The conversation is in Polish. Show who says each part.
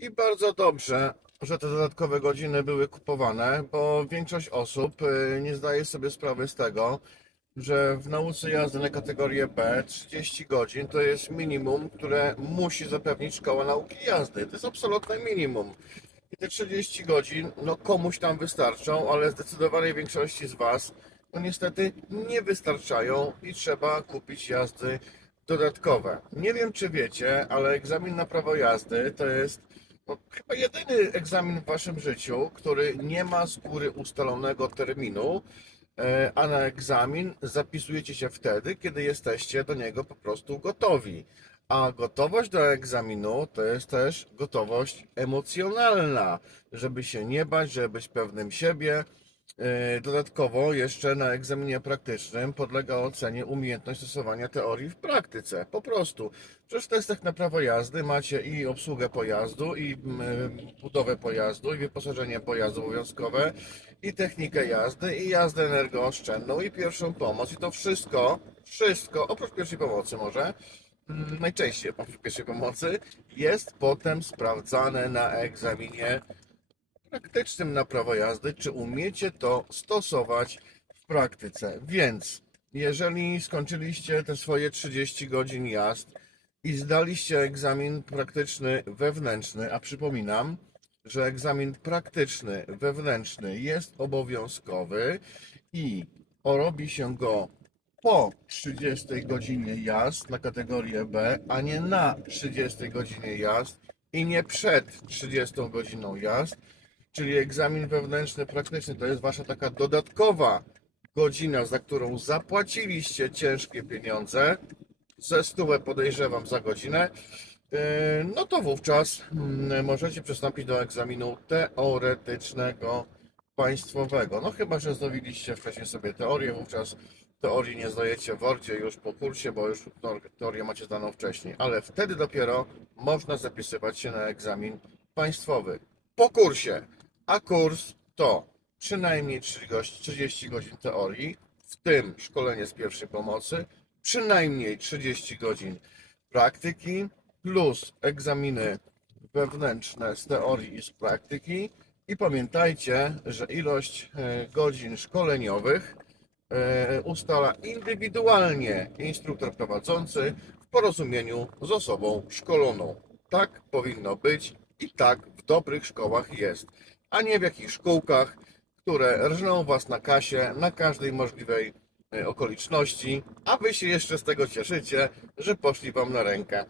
Speaker 1: I bardzo dobrze, że te dodatkowe godziny były kupowane, bo większość osób y, nie zdaje sobie sprawy z tego, że w nauce jazdy na kategorię B 30 godzin to jest minimum, które musi zapewnić szkoła nauki jazdy. To jest absolutne minimum. I te 30 godzin, no komuś tam wystarczą, ale zdecydowanej większości z Was, no niestety nie wystarczają i trzeba kupić jazdy dodatkowe. Nie wiem, czy wiecie, ale egzamin na prawo jazdy to jest chyba jedyny egzamin w Waszym życiu, który nie ma z góry ustalonego terminu, e, a na egzamin zapisujecie się wtedy, kiedy jesteście do niego po prostu gotowi. A gotowość do egzaminu to jest też gotowość emocjonalna, żeby się nie bać, żeby być pewnym siebie. E, Dodatkowo jeszcze na egzaminie praktycznym podlega ocenie umiejętność stosowania teorii w praktyce. Po prostu. Przecież w testach na prawo jazdy macie i obsługę pojazdu, i mm, budowę pojazdu, i wyposażenie pojazdu obowiązkowe, i technikę jazdy, i jazdę energooszczędną, i pierwszą pomoc. I to wszystko, wszystko, oprócz pierwszej pomocy może, mm, najczęściej oprócz pierwszej pomocy, jest potem sprawdzane na egzaminie praktycznym na prawo jazdy, czy umiecie to stosować w praktyce. Więc jeżeli skończyliście te swoje 30 godzin jazd i zdaliście egzamin praktyczny wewnętrzny, a przypominam, że egzamin praktyczny wewnętrzny jest obowiązkowy i robi się go po 30 godzinie jazd na kategorię B, a nie na 30 godzinie jazd i nie przed 30 godziną jazd, czyli egzamin wewnętrzny praktyczny to jest wasza taka dodatkowa godzina, za którą zapłaciliście ciężkie pieniądze, ze stówę podejrzewam za godzinę, yy, no to wówczas mm, możecie przystąpić do egzaminu teoretycznego państwowego. No chyba, że zdawiliście wcześniej sobie teorię, wówczas teorii nie zdajecie w Wordzie już po kursie, bo już teorię macie zdaną wcześniej, ale wtedy dopiero można zapisywać się na egzamin państwowy po kursie. A kurs to przynajmniej 30 godzin teorii, w tym szkolenie z pierwszej pomocy, przynajmniej 30 godzin praktyki, plus egzaminy wewnętrzne z teorii i z praktyki. I pamiętajcie, że ilość e, godzin szkoleniowych e, ustala indywidualnie instruktor prowadzący w porozumieniu z osobą szkoloną. Tak powinno być i tak w dobrych szkołach jest, a nie w jakichś szkółkach, które rżną was na kasie na każdej możliwej e, okoliczności, a wy się jeszcze z tego cieszycie, że poszli wam na rękę.